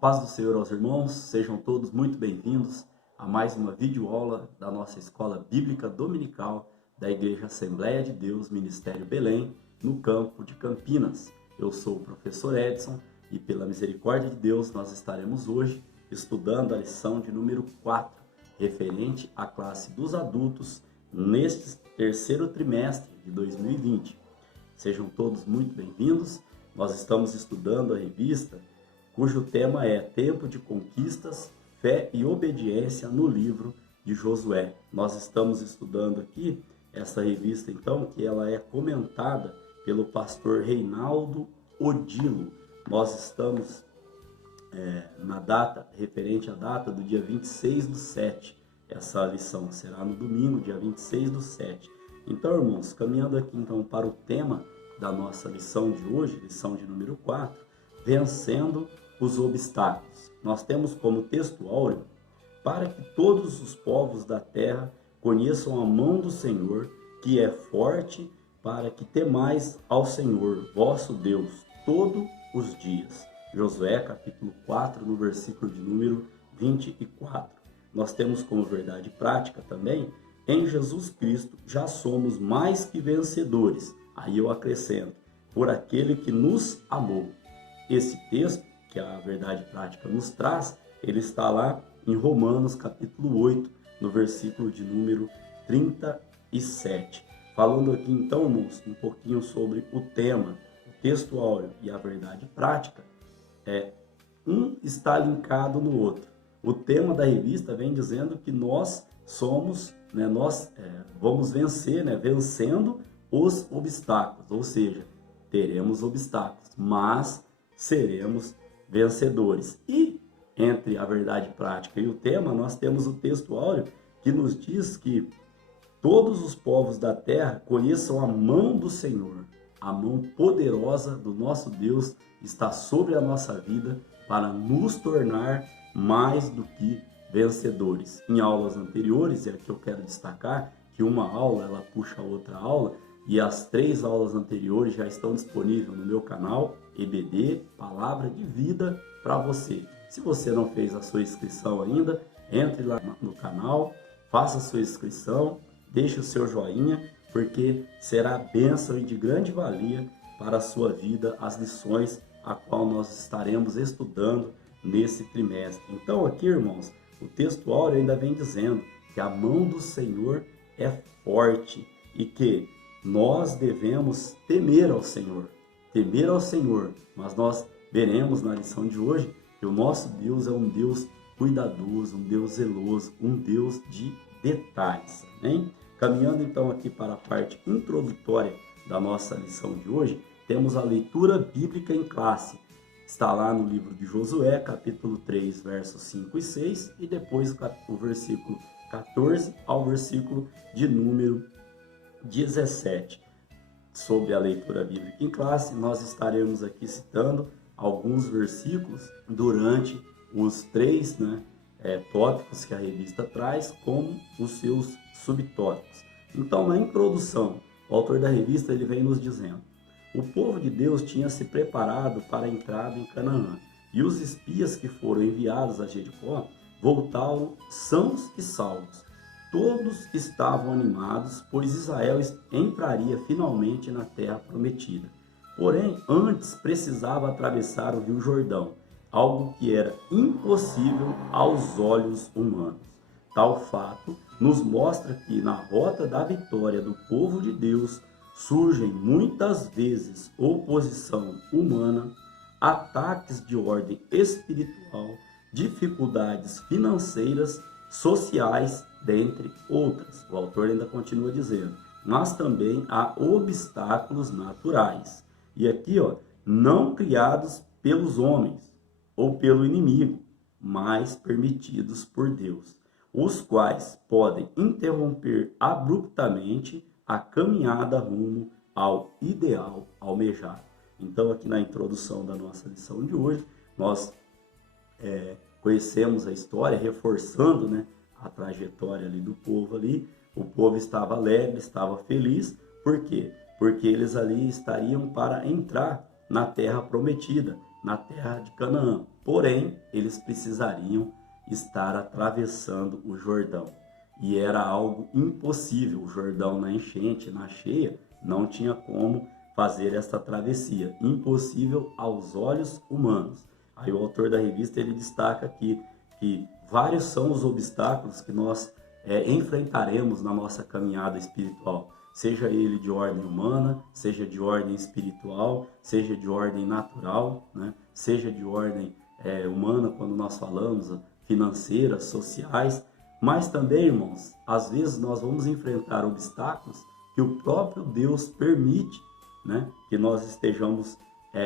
paz do Senhor aos irmãos, sejam todos muito bem-vindos a mais uma videoaula da nossa Escola Bíblica Dominical da Igreja Assembleia de Deus, Ministério Belém, no campo de Campinas. Eu sou o professor Edson e pela misericórdia de Deus nós estaremos hoje estudando a lição de número 4, referente à classe dos adultos neste terceiro trimestre de 2020. Sejam todos muito bem-vindos. Nós estamos estudando a revista cujo tema é Tempo de Conquistas, Fé e Obediência no livro de Josué. Nós estamos estudando aqui essa revista, então, que ela é comentada pelo pastor Reinaldo Odilo. Nós estamos na data, referente à data do dia 26/7. Essa lição será no domingo, dia 26/7. Então, irmãos, caminhando aqui então para o tema da nossa lição de hoje, lição de número 4, vencendo os obstáculos. Nós temos como texto áureo: para que todos os povos da terra conheçam a mão do Senhor, que é forte, para que temais ao Senhor, vosso Deus, todos os dias. Josué, capítulo 4, no versículo de número 24. Nós temos como verdade prática também: em Jesus Cristo já somos mais que vencedores. Aí eu acrescento: por aquele que nos amou. Esse texto que a verdade prática nos traz, ele está lá em Romanos capítulo 8, no versículo de número 37. Falando aqui então, irmãos, um pouquinho sobre o tema, o texto áureo e a verdade prática, um está linkado no outro. O tema da revista vem dizendo que nós somos, vamos vencer, vencendo os obstáculos, ou seja, teremos obstáculos, mas seremos vencedores. E entre a verdade prática e o tema, nós temos o texto áureo que nos diz que todos os povos da terra conheçam a mão do Senhor. A mão poderosa do nosso Deus está sobre a nossa vida para nos tornar mais do que vencedores. Em aulas anteriores, é que eu quero destacar que uma aula ela puxa a outra aula, e as 3 aulas anteriores já estão disponíveis no meu canal EBD, Palavra de Vida para você. Se você não fez a sua inscrição ainda, entre lá no canal, faça a sua inscrição, deixe o seu joinha, porque será bênção e de grande valia para a sua vida as lições a qual nós estaremos estudando nesse trimestre. Então aqui, irmãos, o texto áureo ainda vem dizendo que a mão do Senhor é forte e que nós devemos temer ao Senhor, mas nós veremos na lição de hoje que o nosso Deus é um Deus cuidadoso, um Deus zeloso, um Deus de detalhes. Amém? Caminhando então aqui para a parte introdutória da nossa lição de hoje, temos a leitura bíblica em classe. Está lá no livro de Josué, capítulo 3, versos 5 e 6, e depois o versículo 14 ao versículo de número 17. Sobre a leitura bíblica em classe, nós estaremos aqui citando alguns versículos durante os 3 tópicos que a revista traz, como os seus subtópicos. Então, na introdução, o autor da revista ele vem nos dizendo: o povo de Deus tinha se preparado para a entrada em Canaã, e os espias que foram enviados a Jericó voltaram sãos e salvos. Todos estavam animados, pois Israel entraria finalmente na terra prometida. Porém, antes precisava atravessar o rio Jordão, algo que era impossível aos olhos humanos. Tal fato nos mostra que na rota da vitória do povo de Deus surgem muitas vezes oposição humana, ataques de ordem espiritual, dificuldades financeiras, sociais, dentre outras. O autor ainda continua dizendo: mas também há obstáculos naturais. E aqui, não criados pelos homens ou pelo inimigo, mas permitidos por Deus, os quais podem interromper abruptamente a caminhada rumo ao ideal almejado. Então, aqui na introdução da nossa lição de hoje, nós conhecemos a história, reforçando a trajetória ali do povo ali. O povo estava alegre, estava feliz. Por quê? Porque eles ali estariam para entrar na terra prometida. na terra de Canaã. Porém, eles precisariam estar atravessando o Jordão. E era algo impossível. O Jordão na enchente, na cheia, não tinha como fazer esta travessia. Impossível aos olhos humanos. Aí o autor da revista ele destaca aqui que vários são os obstáculos que nós enfrentaremos na nossa caminhada espiritual. Seja ele de ordem humana, seja de ordem espiritual, seja de ordem natural, né? Seja de ordem humana, quando nós falamos, financeiras, sociais, mas também, irmãos, às vezes nós vamos enfrentar obstáculos que o próprio Deus permite, né, que nós estejamos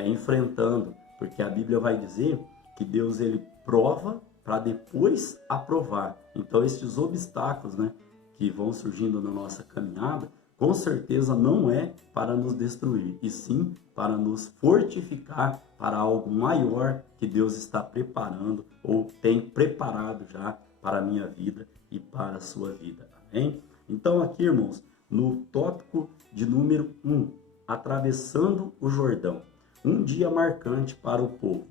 enfrentando, porque a Bíblia vai dizer que Deus ele prova para depois aprovar. Então esses obstáculos, né, que vão surgindo na nossa caminhada, com certeza não é para nos destruir, e sim para nos fortificar para algo maior que Deus está preparando ou tem preparado já para a minha vida e para a sua vida. Amém? Então aqui, irmãos, no tópico de número 1, atravessando o Jordão, um dia marcante para o povo.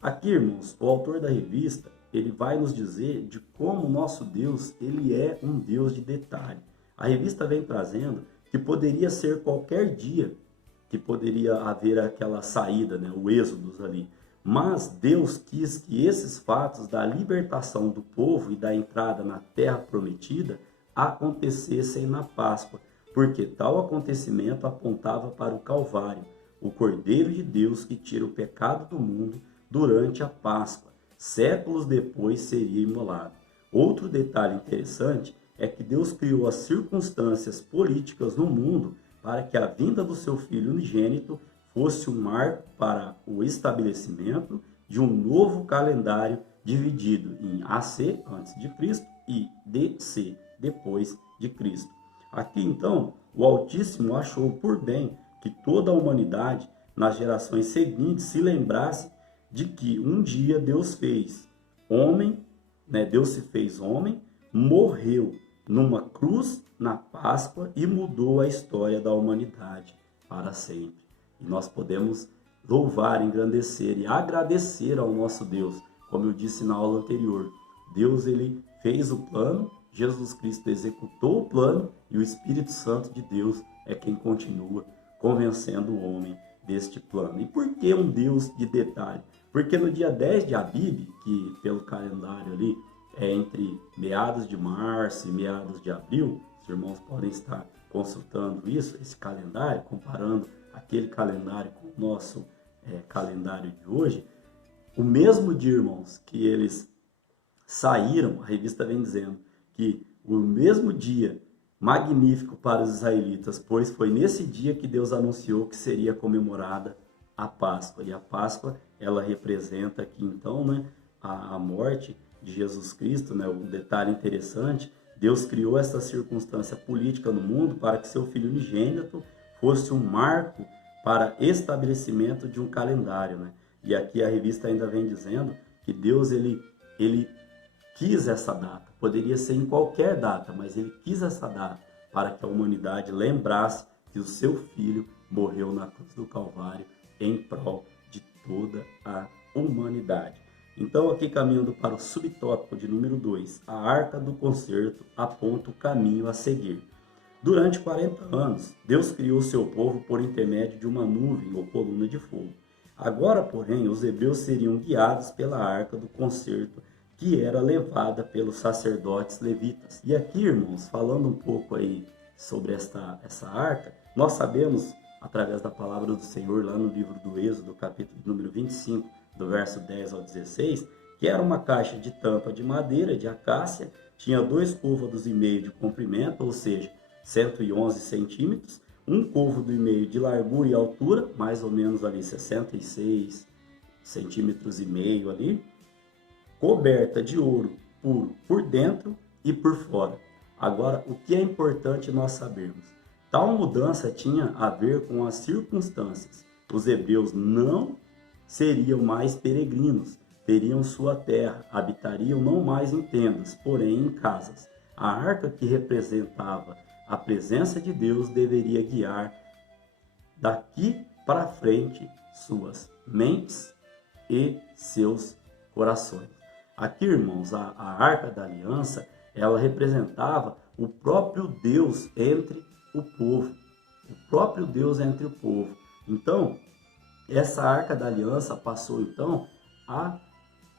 Aqui, irmãos, o autor da revista, ele vai nos dizer de como o nosso Deus, ele é um Deus de detalhe. A revista vem trazendo que poderia ser qualquer dia que poderia haver aquela saída, né, o êxodo ali. Mas Deus quis que esses fatos da libertação do povo e da entrada na terra prometida acontecessem na Páscoa, porque tal acontecimento apontava para o Calvário, o Cordeiro de Deus que tira o pecado do mundo durante a Páscoa. Séculos depois seria imolado. Outro detalhe interessante é que Deus criou as circunstâncias políticas no mundo para que a vinda do seu Filho unigênito fosse um marco para o estabelecimento de um novo calendário dividido em AC, antes de Cristo, e DC, depois de Cristo. Aqui, então, o Altíssimo achou por bem que toda a humanidade, nas gerações seguintes, se lembrasse de que um dia Deus fez homem, né? Deus se fez homem, morreu numa cruz na Páscoa e mudou a história da humanidade para sempre. E nós podemos louvar, engrandecer e agradecer ao nosso Deus. Como eu disse na aula anterior, Deus ele fez o plano, Jesus Cristo executou o plano e o Espírito Santo de Deus é quem continua convencendo o homem deste plano. E por que um Deus de detalhe? Porque no dia 10 de Abib, que pelo calendário ali é entre meados de março e meados de abril, os irmãos podem estar consultando isso, esse calendário, comparando aquele calendário com o nosso calendário de hoje. O mesmo dia, irmãos, que eles saíram, a revista vem dizendo que o mesmo dia magnífico para os israelitas, pois foi nesse dia que Deus anunciou que seria comemorada a Páscoa. E a Páscoa, ela representa aqui então, né, a morte de Jesus Cristo, né? Um detalhe interessante, Deus criou essa circunstância política no mundo para que seu Filho unigênito fosse um marco para estabelecimento de um calendário, né? E aqui a revista ainda vem dizendo que Deus ele quis essa data, poderia ser em qualquer data, mas ele quis essa data para que a humanidade lembrasse que o seu Filho morreu na cruz do Calvário em prol de toda a humanidade. Então, aqui caminhando para o subtópico de número 2, a Arca do Concerto aponta o caminho a seguir. Durante 40 anos, Deus criou seu povo por intermédio de uma nuvem ou coluna de fogo. Agora, porém, os hebreus seriam guiados pela Arca do Concerto, que era levada pelos sacerdotes levitas. E aqui, irmãos, falando um pouco aí sobre essa arca, nós sabemos, através da palavra do Senhor, lá no livro do Êxodo, capítulo número 25, do verso 10 ao 16, que era uma caixa de tampa de madeira, de acácia, tinha 2 côvados e meio de comprimento, ou seja, 111 centímetros, 1 côvado e meio de largura e altura, mais ou menos ali 66 centímetros e meio ali, coberta de ouro puro por dentro e por fora. Agora, o que é importante nós sabermos? Tal mudança tinha a ver com as circunstâncias. Os hebreus não seriam mais peregrinos, teriam sua terra, habitariam não mais em tendas, porém em casas. A arca que representava a presença de Deus deveria guiar daqui para frente suas mentes, e seus corações. Aqui, irmãos, a Arca da Aliança, ela representava o próprio Deus entre o povo. O próprio Deus entre o povo. Então, essa Arca da Aliança passou, então, a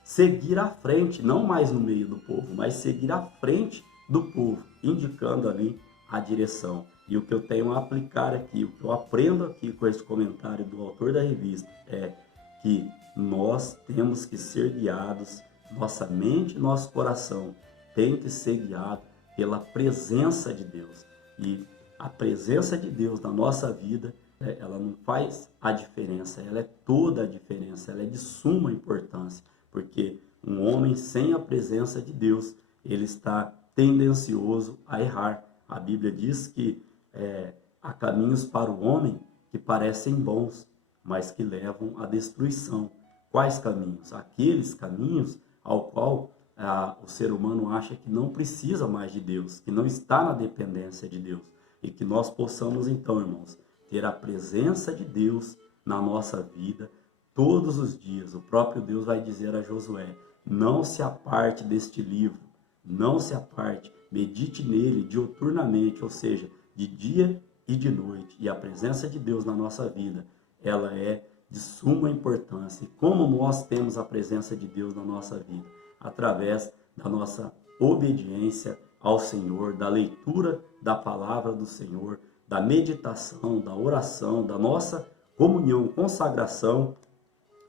seguir à frente, não mais no meio do povo, mas seguir à frente do povo, indicando ali a direção. E o que eu tenho a aplicar aqui, o que eu aprendo aqui com esse comentário do autor da revista, é que nós temos que ser guiados, nossa mente e nosso coração tem que ser guiado pela presença de Deus. E a presença de Deus na nossa vida, ela não faz a diferença, ela é toda a diferença, ela é de suma importância, porque um homem sem a presença de Deus, ele está tendencioso a errar. A Bíblia diz que há caminhos para o homem que parecem bons, mas que levam à destruição. Quais caminhos? Aqueles caminhos ao qual o ser humano acha que não precisa mais de Deus, que não está na dependência de Deus. E que nós possamos então, irmãos, ter a presença de Deus na nossa vida todos os dias. O próprio Deus vai dizer a Josué: não se aparte deste livro, não se aparte, medite nele diuturnamente, ou seja, de dia e de noite. E a presença de Deus na nossa vida, ela é de suma importância. E como nós temos a presença de Deus na nossa vida? Através da nossa obediência ao Senhor, da leitura da palavra do Senhor, da meditação, da oração, da nossa comunhão, consagração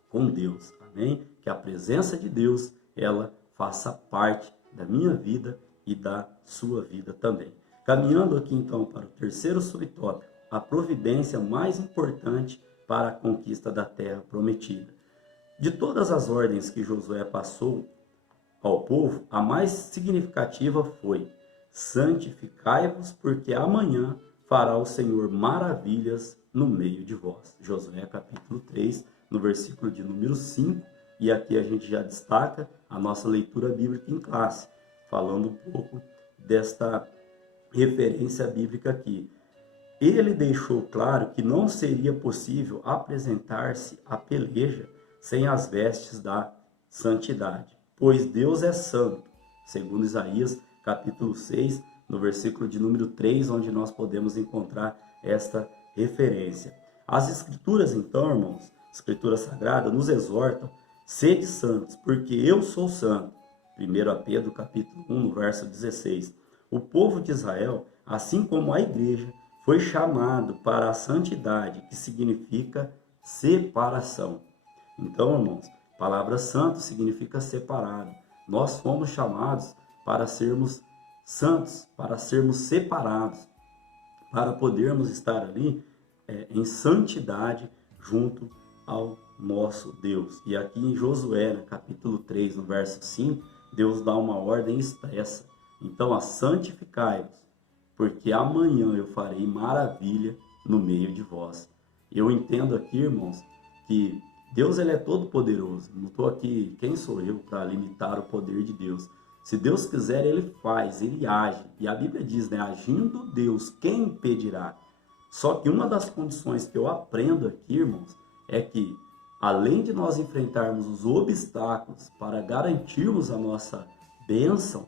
com Deus. Amém? Que a presença de Deus, ela faça parte da minha vida e da sua vida também. Caminhando aqui então para o terceiro subtópico, a providência mais importante para a conquista da terra prometida. De todas as ordens que Josué passou ao povo, a mais significativa foi: santificai-vos, porque amanhã fará o Senhor maravilhas no meio de vós. Josué capítulo 3, no versículo de número 5, e aqui a gente já destaca a nossa leitura bíblica em classe, falando um pouco desta referência bíblica aqui. Ele deixou claro que não seria possível apresentar-se à peleja sem as vestes da santidade, pois Deus é santo, segundo Isaías capítulo 6, no versículo de número 3, onde nós podemos encontrar esta referência. As escrituras, então, irmãos, escritura sagrada, nos exortam: sede santos, porque eu sou santo. 1 Pedro capítulo 1, no verso 16. O povo de Israel, assim como a igreja, foi chamado para a santidade, que significa separação. Então, irmãos, a palavra santo significa separado. Nós fomos chamados para sermos santos, para sermos separados, para podermos estar ali em santidade junto ao nosso Deus. E aqui em Josué, capítulo 3, no verso 5, Deus dá uma ordem expressa. Então, santificai-vos, porque amanhã eu farei maravilha no meio de vós. Eu entendo aqui, irmãos, que Deus, ele é todo poderoso. Não estou aqui, quem sou eu para limitar o poder de Deus? Se Deus quiser, ele faz, ele age. E a Bíblia diz, agindo Deus, quem impedirá? Só que uma das condições que eu aprendo aqui, irmãos, é que além de nós enfrentarmos os obstáculos para garantirmos a nossa bênção,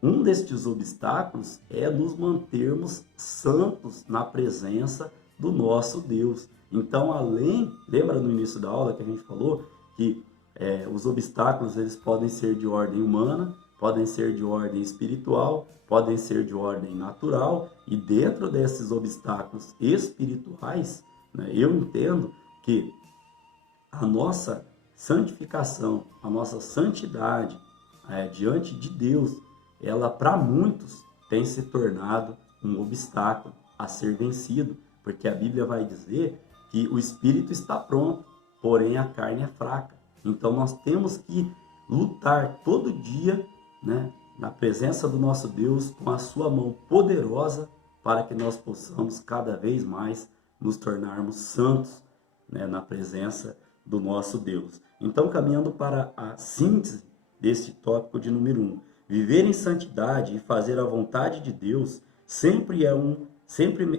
um destes obstáculos é nos mantermos santos na presença do nosso Deus. Então, lembra no início da aula que a gente falou que os obstáculos eles podem ser de ordem humana, podem ser de ordem espiritual, podem ser de ordem natural, e dentro desses obstáculos espirituais, eu entendo que a nossa santificação, a nossa santidade diante de Deus, ela para muitos tem se tornado um obstáculo a ser vencido, porque a Bíblia vai dizer que o espírito está pronto, porém a carne é fraca. Então nós temos que lutar todo dia, na presença do nosso Deus, com a sua mão poderosa, para que nós possamos cada vez mais nos tornarmos santos, na presença do nosso Deus. Então, caminhando para a síntese desse tópico de número 1, viver em santidade e fazer a vontade de Deus sempre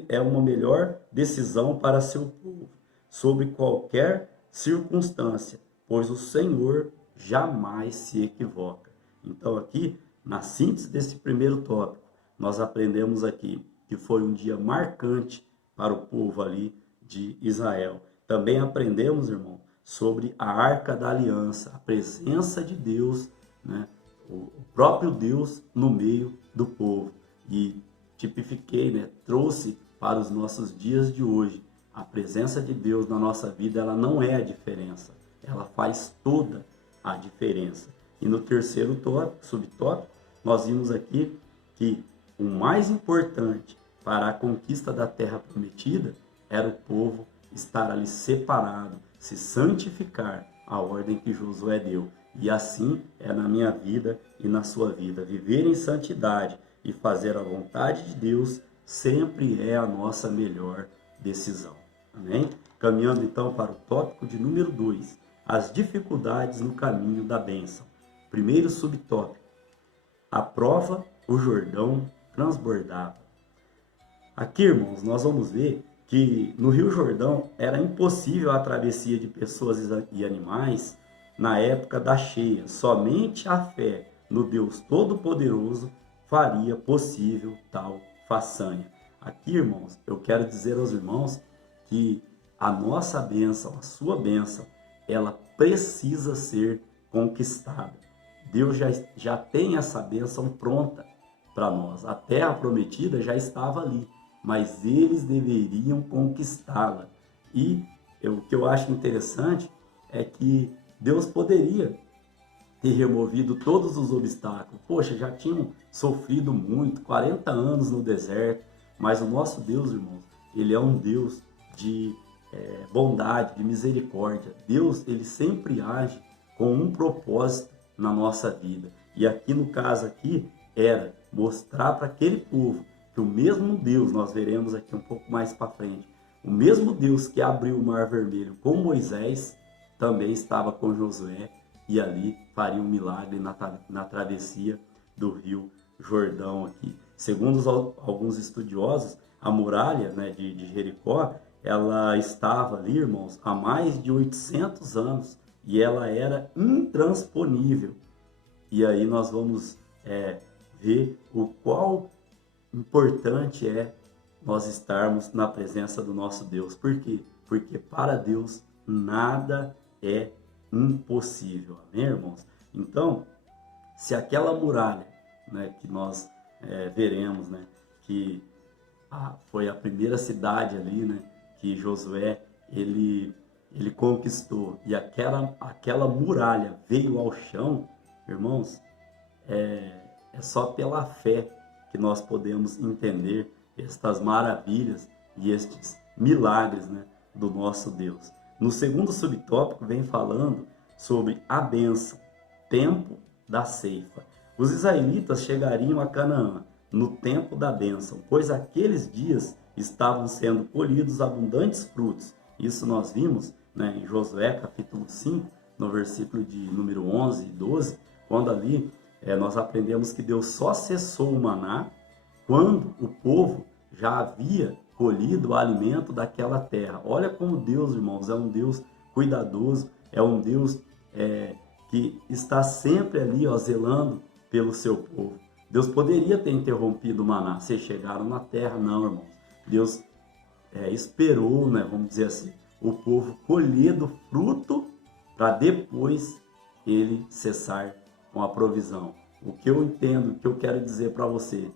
é uma melhor decisão para seu povo, sob qualquer circunstância, pois o Senhor jamais se equivoca. Então aqui, na síntese desse primeiro tópico, nós aprendemos aqui que foi um dia marcante para o povo ali de Israel. Também aprendemos, irmão, sobre a Arca da Aliança, a presença de Deus, né? O próprio Deus no meio do povo. E tipifiquei, né? Trouxe para os nossos dias de hoje. A presença de Deus na nossa vida, ela não é a diferença. Ela faz toda a diferença. E no terceiro tópico, subtópico, nós vimos aqui que o mais importante para a conquista da terra prometida era o povo estar ali separado, se santificar, a ordem que Josué deu. E assim é na minha vida e na sua vida. Viver em santidade e fazer a vontade de Deus sempre é a nossa melhor decisão. Amém? Caminhando então para o tópico de número 2, as dificuldades no caminho da bênção. Primeiro subtópico, a prova, o Jordão transbordava. Aqui, irmãos, nós vamos ver que no Rio Jordão era impossível a travessia de pessoas e animais na época da cheia. Somente a fé no Deus Todo-Poderoso faria possível tal façanha. Aqui, irmãos, eu quero dizer aos irmãos que a nossa bênção, a sua bênção, ela precisa ser conquistada. Deus já tem essa bênção pronta para nós. A terra prometida já estava ali, mas eles deveriam conquistá-la. E o que eu acho interessante é que Deus poderia ter removido todos os obstáculos. Poxa, já tinham sofrido muito, 40 anos no deserto, mas o nosso Deus, irmãos, ele é um Deus de bondade, de misericórdia. Deus, ele sempre age com um propósito na nossa vida. E aqui no caso aqui, era mostrar para aquele povo que o mesmo Deus, nós veremos aqui um pouco mais para frente, o mesmo Deus que abriu o Mar Vermelho com Moisés, também estava com Josué e ali faria um milagre na travessia do Rio Jordão aqui. Segundo alguns estudiosos, a muralha, né, de Jericó, ela estava ali, irmãos, há mais de 800 anos e ela era intransponível. E aí nós vamos ver o qual importante é nós estarmos na presença do nosso Deus. Por quê? Porque para Deus nada é impossível. Amém, irmãos? Então, se aquela muralha, né, que nós veremos, né, que foi a primeira cidade ali, né, que Josué ele conquistou, e aquela muralha veio ao chão, irmãos, é só pela fé que nós podemos entender estas maravilhas e estes milagres, né, do nosso Deus. No segundo subtópico vem falando sobre a bênção, tempo da ceifa. Os israelitas chegariam a Canaã no tempo da bênção, pois aqueles dias estavam sendo colhidos abundantes frutos. Isso nós vimos, né, em Josué capítulo 5, no versículo de número 11 e 12, quando ali nós aprendemos que Deus só cessou o maná quando o povo já havia colhido o alimento daquela terra. Olha como Deus, irmãos, é um Deus cuidadoso, é um Deus que está sempre ali, ó, zelando pelo seu povo. Deus poderia ter interrompido o maná. Vocês chegaram na terra, não, irmãos. Deus esperou, né, vamos dizer assim, o povo colher do fruto para depois ele cessar com a provisão. O que eu entendo, o que eu quero dizer para você,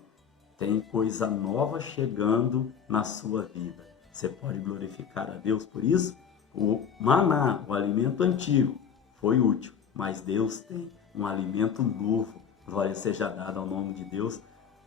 tem coisa nova chegando na sua vida. Você pode glorificar a Deus por isso? O maná, o alimento antigo, foi útil, mas Deus tem um alimento novo. Glória seja dada ao nome de Deus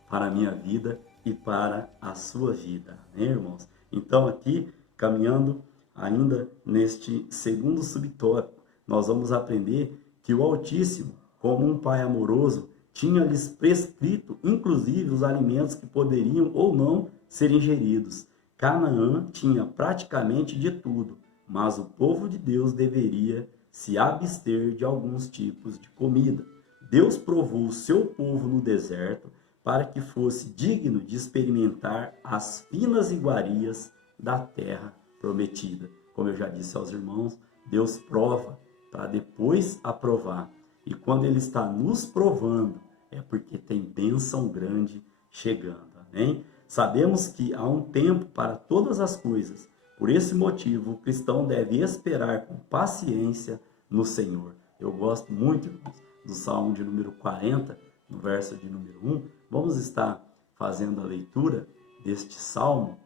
para a minha vida e para a sua vida. Amém, irmãos? Então aqui, caminhando ainda neste segundo subtópico, nós vamos aprender que o Altíssimo, como um Pai amoroso, tinha-lhes prescrito, inclusive, os alimentos que poderiam ou não ser ingeridos. Canaã tinha praticamente de tudo, mas o povo de Deus deveria se abster de alguns tipos de comida. Deus provou o seu povo no deserto para que fosse digno de experimentar as finas iguarias da terra prometida. Como eu já disse aos irmãos, Deus prova para depois aprovar. E quando Ele está nos provando, é porque tem bênção grande chegando. Amém? Sabemos que há um tempo para todas as coisas. Por esse motivo, o cristão deve esperar com paciência no Senhor. Eu gosto muito, irmãos, do Salmo de número 40, no verso de número 1. Vamos estar fazendo a leitura deste Salmo.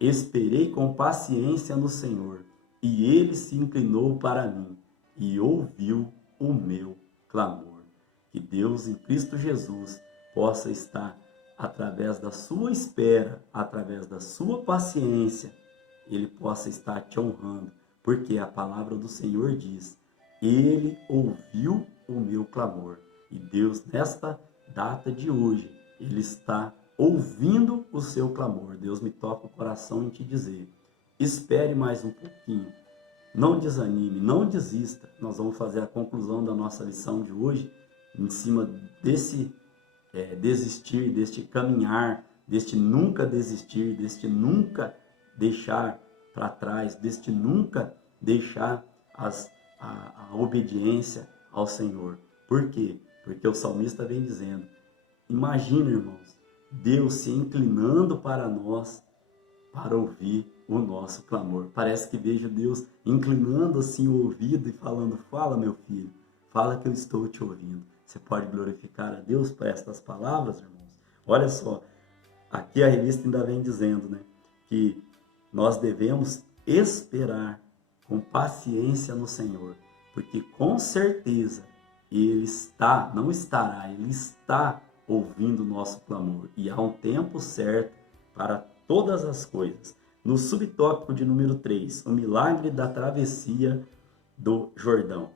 Esperei com paciência no Senhor, e Ele se inclinou para mim e ouviu o meu clamor. Que Deus em Cristo Jesus possa estar, através da sua espera, através da sua paciência, Ele possa estar te honrando, porque a palavra do Senhor diz: Ele ouviu o meu clamor. E Deus, nesta data de hoje, Ele está ouvindo o seu clamor. Deus me toca o coração em te dizer: espere mais um pouquinho, não desanime, não desista. Nós vamos fazer a conclusão da nossa lição de hoje em cima desse desistir, deste caminhar, deste nunca desistir, deste nunca deixar para trás, deste nunca deixar a obediência ao Senhor. Por quê? Porque o salmista vem dizendo: imagina, irmãos, Deus se inclinando para nós para ouvir o nosso clamor. Parece que vejo Deus inclinando assim o ouvido e falando: fala, meu filho, fala que eu estou te ouvindo. Você pode glorificar a Deus por estas palavras, irmãos? Olha só, aqui a revista ainda vem dizendo, né, que nós devemos esperar com paciência no Senhor, porque com certeza Ele está, não estará, Ele está ouvindo o nosso clamor. E há um tempo certo para todas as coisas. No subtópico de número 3, o milagre da travessia do Jordão.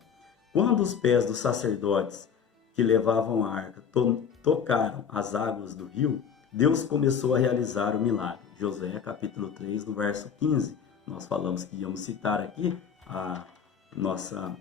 Quando os pés dos sacerdotes que levavam a arca tocaram as águas do rio, Deus começou a realizar o milagre. Josué capítulo 3, no verso 15. Nós falamos que íamos citar aqui a nossa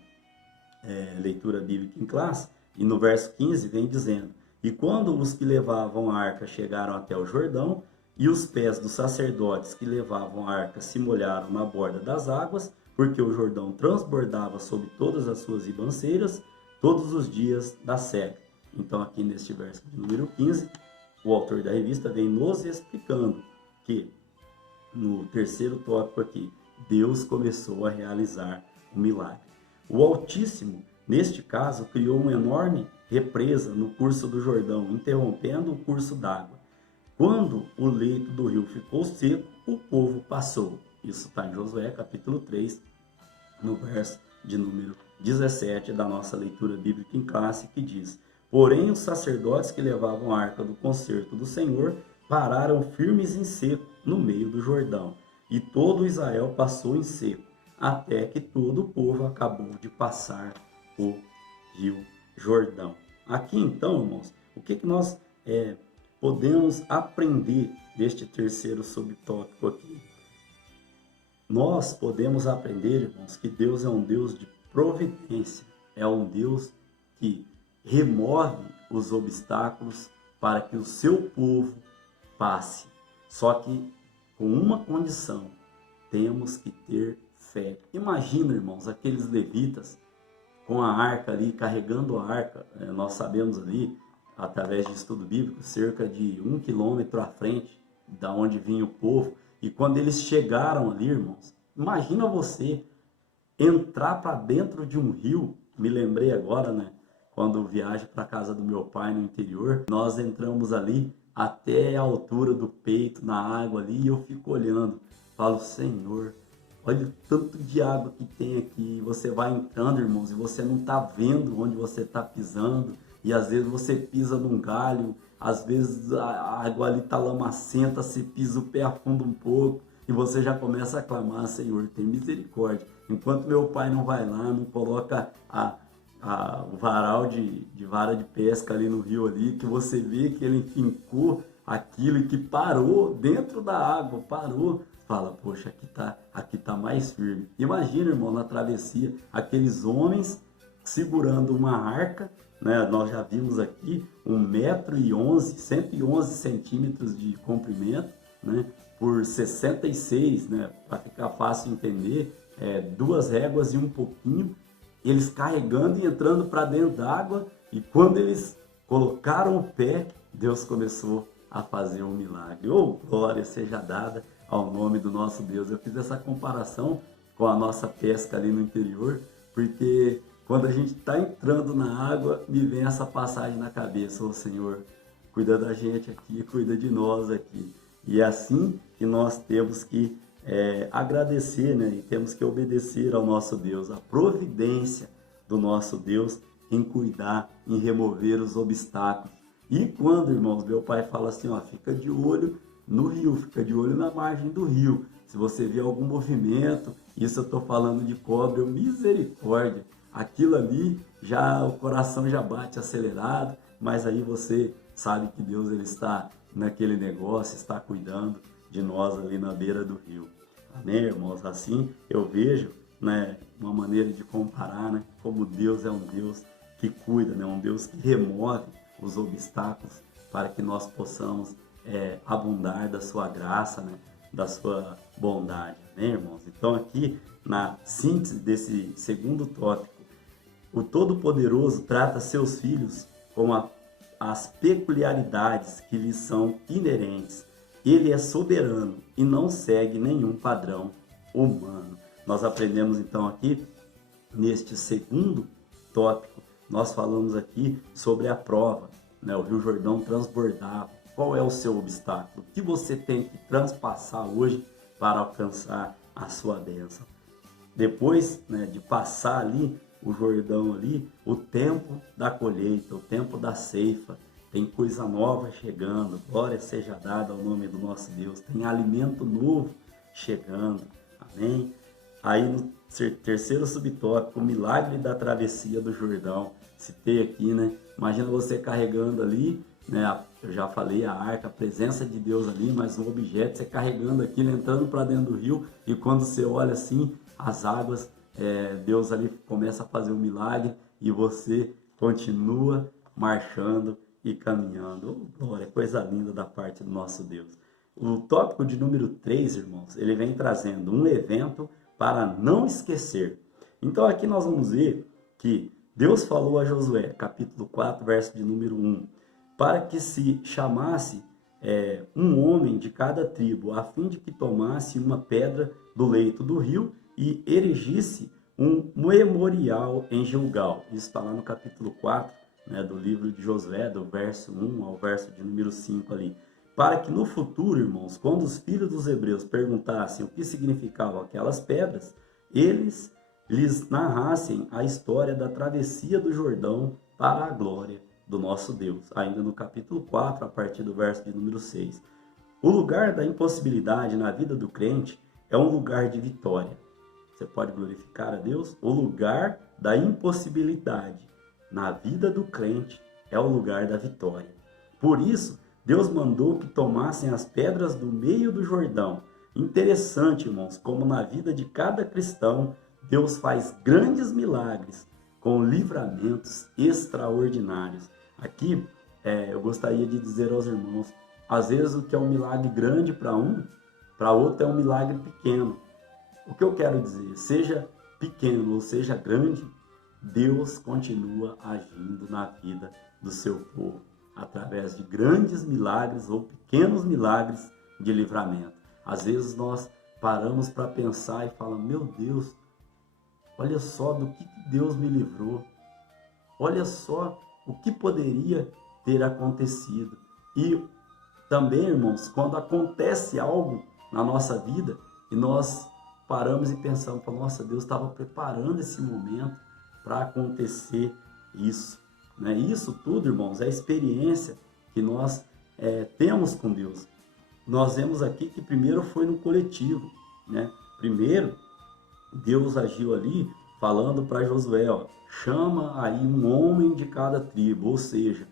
leitura bíblica em classe, e no verso 15 vem dizendo: e quando os que levavam a arca chegaram até o Jordão, e os pés dos sacerdotes que levavam a arca se molharam na borda das águas, porque o Jordão transbordava sobre todas as suas ribanceiras, todos os dias da seca. Então aqui neste verso de número 15, o autor da revista vem nos explicando que, no terceiro tópico aqui, Deus começou a realizar o milagre. O Altíssimo, neste caso, criou uma enorme represa no curso do Jordão, interrompendo o curso d'água. Quando o leito do rio ficou seco, o povo passou. Isso está em Josué capítulo 3, no verso de número 17 da nossa leitura bíblica em classe, que diz: porém os sacerdotes que levavam a arca do concerto do Senhor pararam firmes em seco no meio do Jordão, e todo Israel passou em seco, até que todo o povo acabou de passar o rio Jordão. Aqui então, irmãos, o que nós podemos aprender deste terceiro subtópico aqui? Nós podemos aprender, irmãos, que Deus é um Deus de providência, é um Deus que remove os obstáculos para que o seu povo passe. Só que com uma condição: temos que ter fé. Imagina, irmãos, aqueles levitas com a arca ali, carregando a arca. Nós sabemos ali, através de estudo bíblico, cerca de 1 quilômetro à frente da onde vinha o povo. E quando eles chegaram ali, irmãos, imagina você entrar para dentro de um rio. Me lembrei agora, né? Quando viajo para a casa do meu pai no interior, nós entramos ali até a altura do peito na água ali, e eu fico olhando, falo: Senhor, olha o tanto de água que tem aqui. Você vai entrando, irmãos, e você não está vendo onde você está pisando, e às vezes você pisa num galho, às vezes a água ali está lamacenta, você pisa o pé a fundo um pouco, e você já começa a clamar: Senhor, tem misericórdia. Enquanto meu pai não vai lá, não coloca o varal de vara de pesca ali no rio ali, que você vê que ele fincou aquilo e que parou dentro da água, parou. Fala: poxa, aqui tá mais firme. Imagina, irmão, na travessia, aqueles homens segurando uma arca, né? Nós já vimos aqui 1,11 m, 111 centímetros de comprimento, né? Por 66, né? Para ficar fácil entender, 2 réguas e um pouquinho. eles carregando e entrando para dentro d'água, e quando eles colocaram o pé, Deus começou a fazer um milagre. Oh, glória seja dada ao nome do nosso Deus. Eu fiz essa comparação com a nossa pesca ali no interior, porque quando a gente está entrando na água, me vem essa passagem na cabeça: ô Senhor, cuida da gente aqui, cuida de nós aqui. E é assim que nós temos que agradecer, né? E temos que obedecer ao nosso Deus, a providência do nosso Deus em cuidar, em remover os obstáculos. E quando, irmãos, meu pai fala assim, ó, fica de olho no rio, fica de olho na margem do rio. Se você vê algum movimento, isso eu estou falando de cobra, misericórdia, aquilo ali, já o coração já bate acelerado, mas aí você sabe que Deus ele está naquele negócio, está cuidando de nós ali na beira do rio. Amém, irmãos? Assim eu vejo, né, uma maneira de comparar, né, como Deus é um Deus que cuida, né, um Deus que remove os obstáculos para que nós possamos abundar da sua graça, né, da sua bondade, né, irmãos? Então aqui na síntese desse segundo tópico, o Todo-Poderoso trata seus filhos com as peculiaridades que lhes são inerentes. Ele é soberano e não segue nenhum padrão humano. Nós aprendemos então aqui, neste segundo tópico, nós falamos aqui sobre a prova, né? O Rio Jordão transbordava. Qual é o seu obstáculo? O que você tem que transpassar hoje para alcançar a sua bênção? Depois, né, de passar ali o Jordão ali, o tempo da colheita, o tempo da ceifa, tem coisa nova chegando, glória seja dada ao nome do nosso Deus, tem alimento novo chegando, amém? Aí no terceiro subtópico, o milagre da travessia do Jordão, citei aqui, né? Imagina você carregando ali, né? Eu já falei, a arca, a presença de Deus ali, mas um objeto, você carregando aquilo, entrando para dentro do rio, e quando você olha assim, as águas, Deus ali começa a fazer um milagre, e você continua marchando e caminhando. Oh, glória, coisa linda da parte do nosso Deus. O tópico de número 3, irmãos, ele vem trazendo um evento para não esquecer. Então aqui nós vamos ver que Deus falou a Josué, capítulo 4, verso de número 1, para que se chamasse um homem de cada tribo, a fim de que tomasse uma pedra do leito do rio e erigisse um memorial em Gilgal. Isso está lá no capítulo 4, né, do livro de Josué, do verso 1 ao verso de número 5 ali. Para que no futuro, irmãos, quando os filhos dos hebreus perguntassem o que significavam aquelas pedras, eles lhes narrassem a história da travessia do Jordão para a glória do nosso Deus. Ainda no capítulo 4, a partir do verso de número 6. O lugar da impossibilidade na vida do crente é um lugar de vitória. Você pode glorificar a Deus? O lugar da impossibilidade na vida do crente é o lugar da vitória. Por isso, Deus mandou que tomassem as pedras do meio do Jordão. Interessante, irmãos, como na vida de cada cristão, Deus faz grandes milagres com livramentos extraordinários. Aqui, eu gostaria de dizer aos irmãos, às vezes o que é um milagre grande para um, para outro é um milagre pequeno. O que eu quero dizer, seja pequeno ou seja grande, Deus continua agindo na vida do seu povo, através de grandes milagres ou pequenos milagres de livramento. Às vezes nós paramos para pensar e falamos, meu Deus, olha só do que Deus me livrou, olha só o que poderia ter acontecido. E também, irmãos, quando acontece algo na nossa vida e nós paramos e pensamos, nossa, Deus estava preparando esse momento para acontecer isso, né? Isso tudo, irmãos, é a experiência que nós temos com Deus. Nós vemos aqui que primeiro foi no coletivo, né? Primeiro, Deus agiu ali falando para Josué, ó, chama aí um homem de cada tribo, ou seja,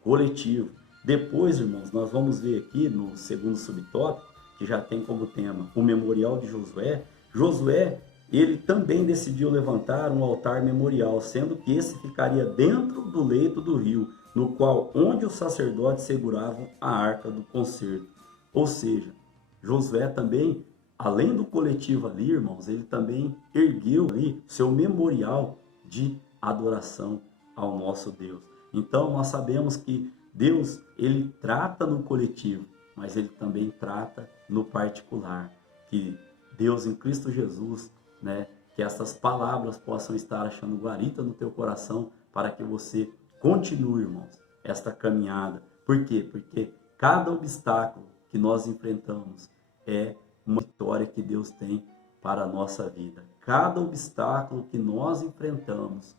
coletivo. Depois, irmãos, nós vamos ver aqui no segundo subtópico, que já tem como tema o memorial de Josué. Josué, ele também decidiu levantar um altar memorial, sendo que esse ficaria dentro do leito do rio, no qual onde os sacerdotes seguravam a arca do concerto. Ou seja, Josué também, além do coletivo ali, irmãos, ele também ergueu ali seu memorial de adoração ao nosso Deus. Então nós sabemos que Deus, ele trata no coletivo, mas ele também trata no particular. Que Deus em Cristo Jesus, né, que essas palavras possam estar achando guarita no teu coração para que você continue, irmãos, esta caminhada. Por quê? Porque cada obstáculo que nós enfrentamos é uma vitória que Deus tem para a nossa vida. Cada obstáculo que nós enfrentamos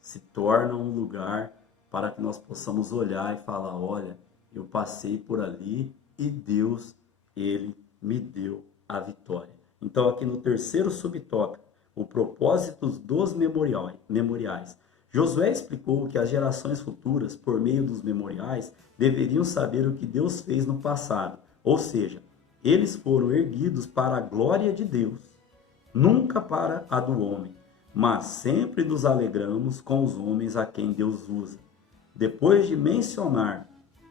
se torna um lugar para que nós possamos olhar e falar, olha, eu passei por ali e Deus, ele me deu a vitória. Então aqui no terceiro subtópico, o propósito dos memoriais. Josué explicou que as gerações futuras, por meio dos memoriais, deveriam saber o que Deus fez no passado. Ou seja, eles foram erguidos para a glória de Deus, nunca para a do homem. Mas sempre nos alegramos com os homens a quem Deus usa. Depois de mencionar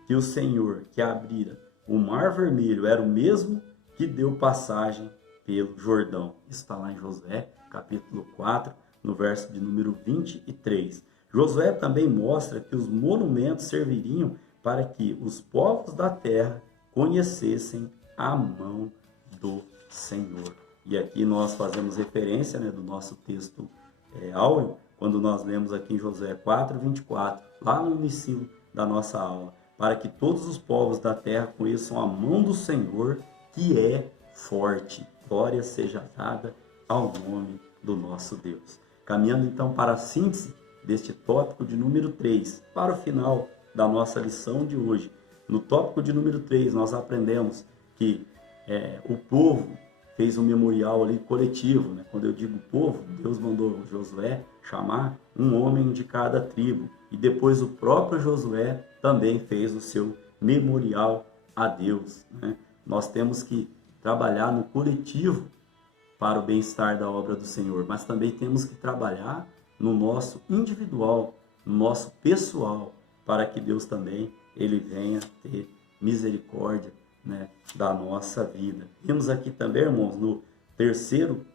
que o Senhor que abrira o Mar Vermelho era o mesmo que deu passagem pelo Jordão. Isso está lá em Josué, capítulo 4, no verso de número 23. Josué também mostra que os monumentos serviriam para que os povos da terra conhecessem a mão do Senhor. E aqui nós fazemos referência, né, do nosso texto áureo, quando nós lemos aqui em Josué 4, 24, lá no início da nossa aula, para que todos os povos da terra conheçam a mão do Senhor, que é forte. Glória seja dada ao nome do nosso Deus. Caminhando então para a síntese deste tópico de número 3, para o final da nossa lição de hoje. No tópico de número 3, nós aprendemos que o povo fez um memorial ali coletivo, né? Quando eu digo povo, Deus mandou Josué chamar um homem de cada tribo. E depois o próprio Josué também fez o seu memorial a Deus, né? Nós temos que trabalhar no coletivo para o bem-estar da obra do Senhor, mas também temos que trabalhar no nosso individual, no nosso pessoal, para que Deus também ele venha ter misericórdia, né, da nossa vida. Vimos aqui também, irmãos, no terceiro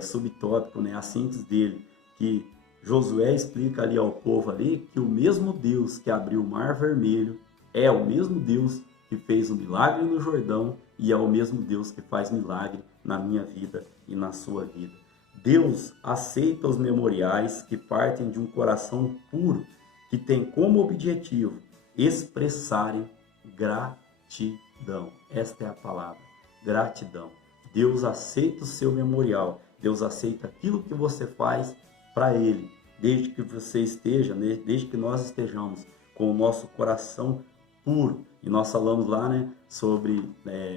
subtópico, né, a síntese dele, que Josué explica ali ao povo ali que o mesmo Deus que abriu o Mar Vermelho é o mesmo Deus que fez o milagre no Jordão e é o mesmo Deus que faz milagre na minha vida e na sua vida. Deus aceita os memoriais que partem de um coração puro, que tem como objetivo expressarem gratidão. Esta é a palavra, gratidão. Deus aceita o seu memorial, Deus aceita aquilo que você faz para Ele, desde que você esteja, né, desde que nós estejamos com o nosso coração puro. E nós falamos lá, né, sobre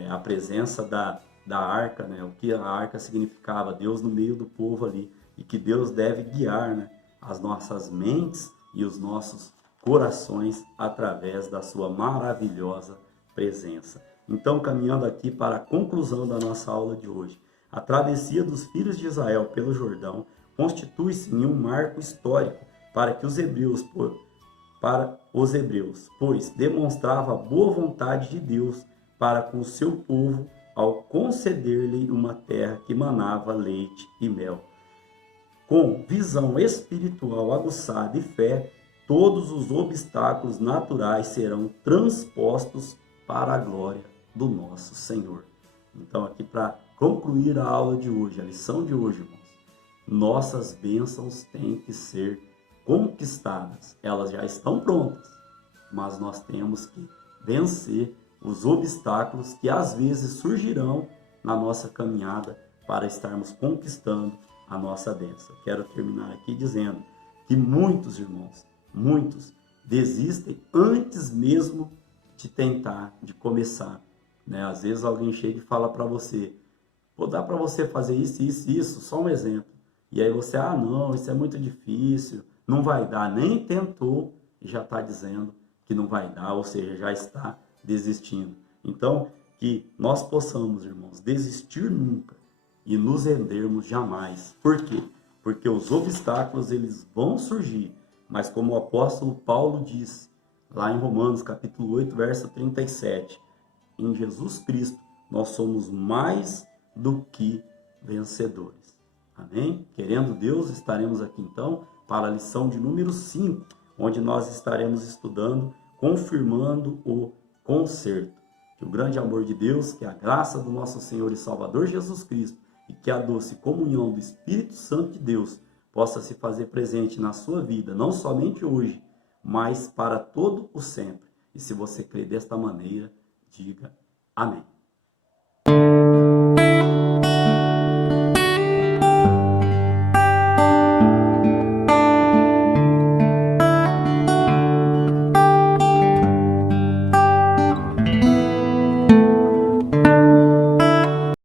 a presença da arca, né, o que a arca significava, Deus no meio do povo ali, e que Deus deve guiar, né, as nossas mentes e os nossos corações através da sua maravilhosa presença. Então, caminhando aqui para a conclusão da nossa aula de hoje, a travessia dos filhos de Israel pelo Jordão constitui-se em um marco histórico para os hebreus, pois demonstrava a boa vontade de Deus para com o seu povo ao conceder-lhe uma terra que manava leite e mel. Com visão espiritual aguçada e fé, todos os obstáculos naturais serão transpostos para a glória do nosso Senhor. Então, aqui para concluir a aula de hoje, a lição de hoje, irmãos, nossas bênçãos têm que ser conquistadas. Elas já estão prontas, mas nós temos que vencer os obstáculos que às vezes surgirão na nossa caminhada para estarmos conquistando a nossa bênção. Quero terminar aqui dizendo que muitos, irmãos, muitos desistem antes mesmo de tentar, de começar, né? Às vezes alguém chega e fala para você, vou dar para você fazer isso, isso, isso, só um exemplo. E aí você, não, isso é muito difícil, não vai dar, nem tentou e já está dizendo que não vai dar, ou seja, já está desistindo. Então, que nós possamos, irmãos, desistir nunca e nos rendermos jamais. Por quê? Porque os obstáculos, eles vão surgir, mas como o apóstolo Paulo diz, lá em Romanos, capítulo 8, verso 37, em Jesus Cristo, nós somos mais do que vencedores. Amém? Querendo Deus, estaremos aqui então para a lição de número 5, onde nós estaremos estudando, confirmando o conserto. Que o grande amor de Deus, que a graça do nosso Senhor e Salvador Jesus Cristo e que a doce comunhão do Espírito Santo de Deus possa se fazer presente na sua vida, não somente hoje, mas para todo o sempre. E se você crê desta maneira, diga amém.